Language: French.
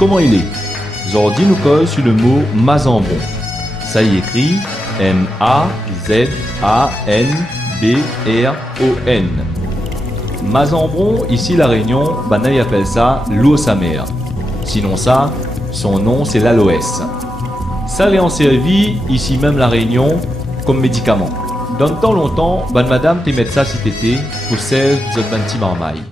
comment il est. Zordi nous colle sur le mot mazambon. Ça y écrit M-A-Z-A-N-B-R-O-N. Mazambon, ici la Réunion, Banaï appelle ça l'eau sa mère. Sinon ça, son nom c'est l'aloès. Ça l'est en servi, ici même la Réunion, comme médicament. Dans le temps longtemps, madame te met ça si t'étais pour celle de ban petit marmaille.